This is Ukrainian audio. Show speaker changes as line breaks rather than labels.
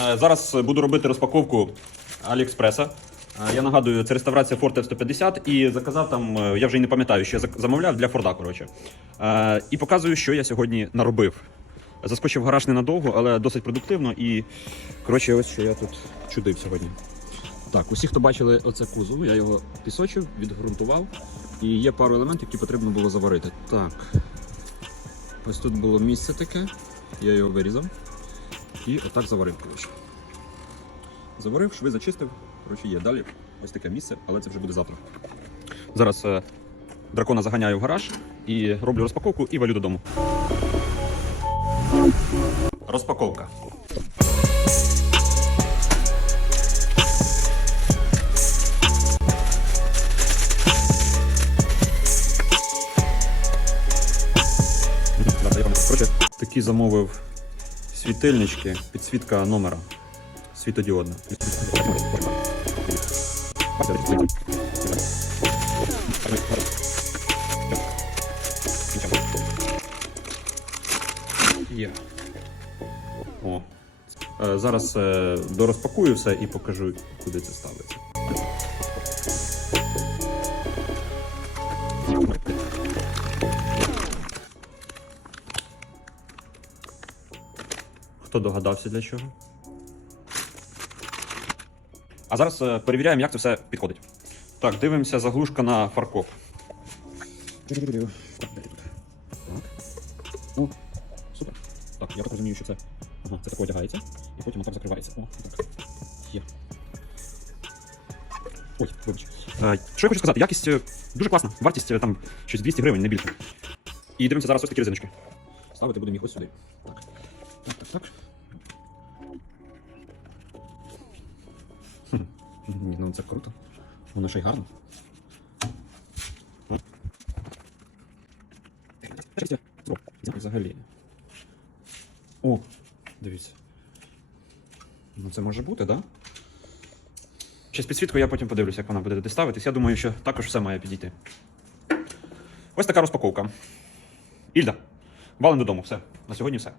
Е, Зараз буду робити розпаковку Аліекспреса. Е, Я нагадую, це реставрація Ford F-150 і заказав там, е, я вже й не пам'ятаю, що я замовляв для Форда. Коротше. І показую, що я сьогодні наробив. Заскочив в гараж ненадовго, але досить продуктивно. І коротше, ось що я тут чудив сьогодні. Так, усі, хто бачили оце кузов, я його пісочив, відґрунтував. І є пару елементів, які потрібно було заварити. Так. Ось тут було місце таке, я його вирізав. І отак заварив, коротше. Заварив, шви зачистив. Коротше, є. Далі ось таке місце, але це вже буде завтра. Зараз е, дракона заганяю в гараж і роблю розпаковку і валю додому. Розпаковка. Коротше, такі замовив світильнички, підсвітка номера. Світодіодна. Є. О. Е, Зараз е, дорозпакую все і покажу, куди це ставиться. Хто догадався для чого? А зараз е, перевіряємо, як це все підходить. Так, дивимося заглушка на фаркоп. О, супер. Так, я так розумію, що це. Ага, це так одягається, і потім отак закривається. О, так. Є. Ой, вибач. Е, що я хочу сказати, якість е, дуже класна. Вартість е, там щось 200 гривень, не більше. І дивимося зараз ось такі резиночки. Ставити будемо їх ось сюди. Так. Так, так, так. Ні, ну це круто. Воно ще й гарно. Взагалі. О, дивіться. Ну це може бути, так? Да? Ще з підсвіткою я потім подивлюся, як вона буде туди ставитись. Я думаю, що також все має підійти. Ось така розпаковка. Ільда, валим додому, все. На сьогодні все.